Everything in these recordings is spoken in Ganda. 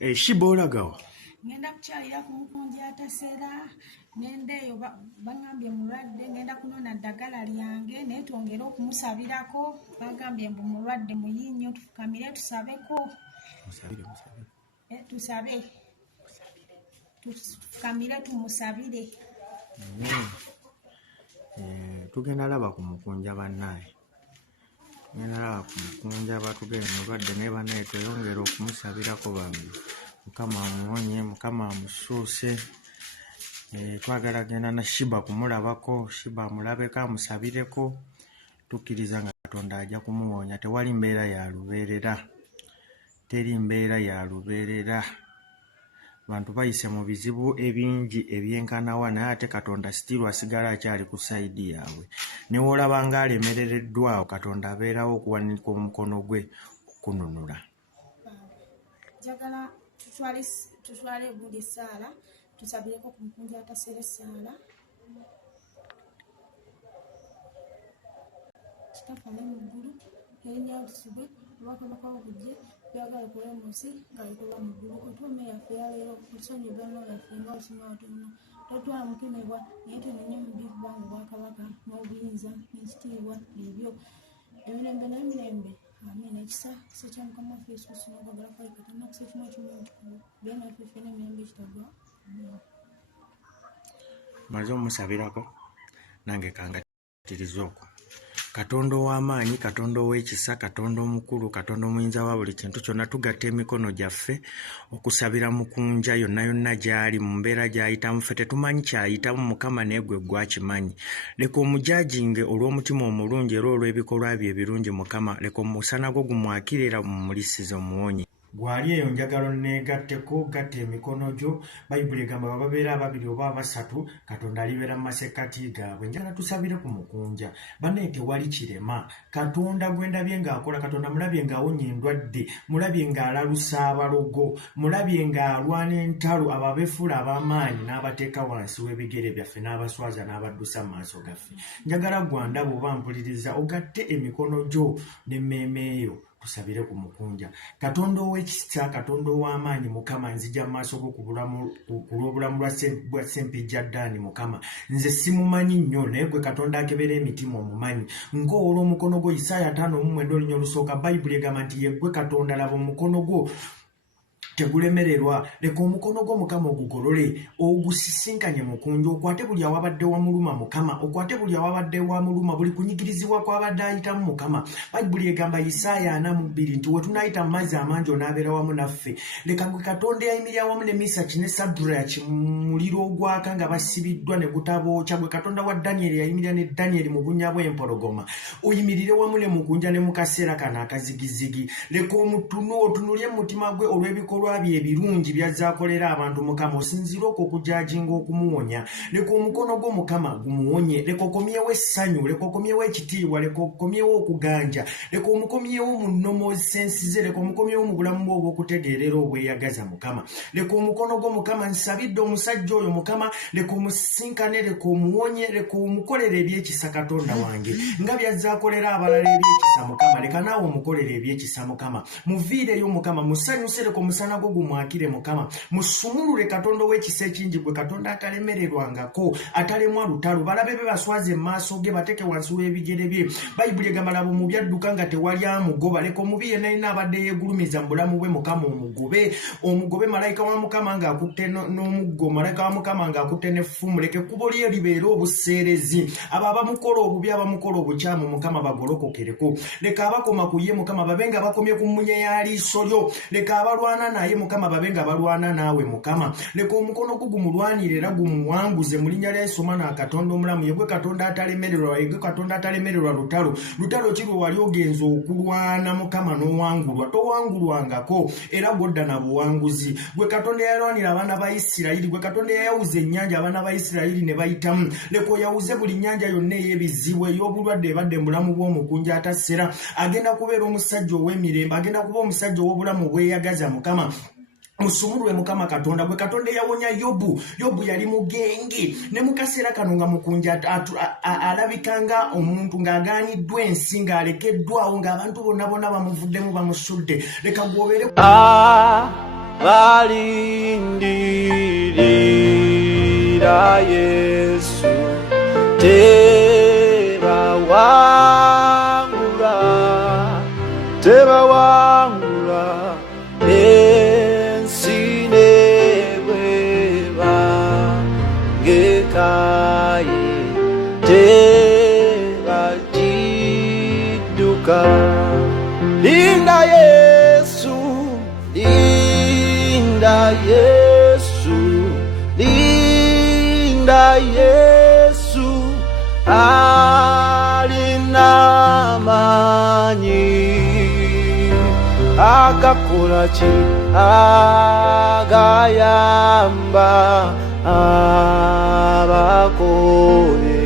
Shibolagawa ngenda kukyalira ku mukunja atasera nendeeyo bagambye mulwadde ngenda kunona ddagala lyange naye twongere okumusabirako bagambye mbu mulwadde muyinnyo tufukamire tusabeko tufukamire tumusabire. Tugenda laba ku mukunja bannaye tugenda laba ku mukunja batugenda mulwadde naye bannaye tweyongere okumusabirako bambi Mukama amuwonye Mukama amusuuse. Twagala genda na Shiba kumulabako Shiba amulabeko amusabireko tukkiriza nga Katonda ajja kumuwonya. Tewali mbeera ya lubeerera teri mbeera ya lubeerera. Bantu bayise mu bizibu ebingi ebyenkanawa naye ate Katonda sitiru asigala akyali ku sayidi yaabwe. Ne woolaba nga alemerereddwawo Katonda abeerawo okuwanika omukono gwe okununula. Njagala tutwale buli ssaala tusabireko ku mukunja atasera essaala. Kitafale mu ggulu erinnya tusibwe obwakabaka obujje byagala okukola mu nsi nga bikola mu ggulu. Otuume yaffe yaleero otusonyiwe bano yaffe nga osinga watono totwala mukemebwa naye tunenye mu bikubanga obwakabaka n'obuyinza n'ekitiibwa ebyo emirembe n'emirembe. Amen. Ekisa kya Mukama waffe Yesu Kristo n'okwagala kwa Katonda kusa ekimu eky'omuntu byonna ffe ffenna emirembe ekitagwa. Amen. Maze omusabirako nange kangatiriza okwo. Katonda ow'amaanyi Katonda ow'ekisa Katonda omukulu Katonda omuyinza wa buli kintu kyonna tugatta emikono gyaffe okusabira mukunja yonna yonna gy'ali mu mbeera gy'ayitamu. Ffe tetumanyi ky'ayitamu Mukama naye gwe gwakimanyi. Leka omujajinge olw'omutima omulungi era olw'ebikolwa bye ebirungi Mukama. Leka omusana gwo gumwakire era mumulisize omuwonye. Gwali eyo njagala neegatteko gatta emikono gyo. Bayibuli egamba babeera ababiri oba abasatu Katonda alibeera mu masekkati gaabwe. Njagala tusabire ku mukunja banne tewali kirema. Katonda gwe ndabye ng'akola Katonda mulabye ng'awonya endwadde mulabye ng'alalusa abalogo mulabye ng'alwana entalo abo abeefuula ab'amaanyi n'abateeka wansi w'ebigere byaffe n'abaswaza n'abaddusa mu maaso gaffe. Njagala gwandaba oba mpuliriza ogatte emikono gyo n'emmeeme eyo tusabire ku mukunja. Katonda ow'ekisa Katonda ow'amaanyi Mukama nzija mu maaso go ku lw'obulamu bwa Ssempijja Ddaani Mukama. Nze simumanyi nnyo naye gwe Katonda akebera emitima omumanyi. Ng'olwo omukono gwo Isaaya 5:9 Bayibuli egamba nti ye gwe Katonda laba omukono gwo tegulemererwa. Leka omukono gwo Mukama ogugolole ogusisinkanye mukunja okwate buli awabadde wamuluma Mukama okwate buli awabadde wamuluma buli kunyigirizibwa kwabadde ayitamu Mukama. Bayibuli egamba Isaaya 4:2 nti we tunaayita mu mazzi amangi onaabeera wamu naffe. Leka gwe Katonda eyayimirira wamu ne Misaki ne Saddulaki mu muliro ogwaka nga basibiddwa ne gutabookya. Gwe Katonda wa Danyeri eyayimirira ne Danyeri mu bunnya bw'empologoma oyimirire wamu ne mukunja ne mu kaseera kano akazigizigi. Leka otunulye mu mutima gwe olw'ebikolwa bye ebirungi by'azaakolera abantu Mukama osinziire okujajinga okumuwonya. Leka omukono gwo Mukama gumuwonye. Leka okomyewo essanyu leka okomyewo ekitiibwa leka okomyewo okuganja leka omukomyewo mu nnomo sensize leka omukomyewo mu bulamu bwe obw'okutegeerera obweyagaza Mukama. Leka omukono gwo Mukama nsabidde omusajja oyo Mukama leka omusinkane leka omuwonye leka omukolere ebyekisa Katonda wange nga by'azaakolera abalala ebyekisa Mukama. Leka naawe omukolere ebyekisa Mukama. Muviireyo Mukama musanyuse leka omusana gwo gumwakire Mukama. Musumulule Katonda ow'ekisa ekingi gwe Katonda atalemererwangako atalemwa lutalo balabe be baswaze mu maaso ge bateke wansi w'ebigere bye. Bayibuli egamba laba omubi adduka nga tewali amugoba. Leka omubi yenna yenna abadde yeegulumiza mu bulamu bwe Mukama omugobe malayika wa Mukama ng'akutte n'omuggo malayika wa Mukama ng'akutte n'effumu. Leka ekkubo lye libeere obuseerezi abo abamukola obubi abamukola obukyamu Mukama bagolokokereko. Leka abakoma ku ye Mukama babe nga bakomye ku mmunye ya liiso lyo. Leka abalwana naye Mukama babe nga balwana naawe Mukama. Leka omukono gwo gumulwanire era gumuwanguze mu linnya lya Yesu Omwana wa Katonda omulamu. Ye gwe Katonda atalemererwa ye gwe Katonda atalemererwa lutalo ki lwe wali ogenza okulwana Mukama n'owangulwa towangulwangako era gw'odda na buwanguzi. Gwe Katonda eyalwanira abaana ba Isirayiri gwe Katonda eyayawuza ennyanja abaana ba Isirayiri ne bayitamu. Leka oyawuze buli nnyanja yonna ey'ebizibu ey'obulwadde ebadde mu bulamu bw'omukunja atasera. Agenda kubeera omusajja ow'emirembe agenda kuba omusajja ow'obulamu obweyagaza Mukama. Musumulwe Mukama Katonda gwe Katonda eyawonya Yobu yali mugenge ne mu kaseera kano nga mukunja alabikanga omuntu ng'agaaniddwa ensi ng'alekeddwawo ng'abantu bonna bamuvuddemu bamusudde. Leka gwobeere balindirira Yesu tebawangula ensi nebweba ngekaye tebagidduka. Linda Yesu, linda Yesu, linda Yesu, alina amanyi akakola ki agayamba abakoye.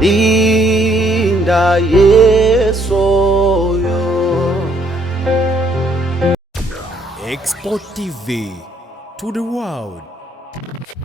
Linda Yesu oyo. Export TV to the world.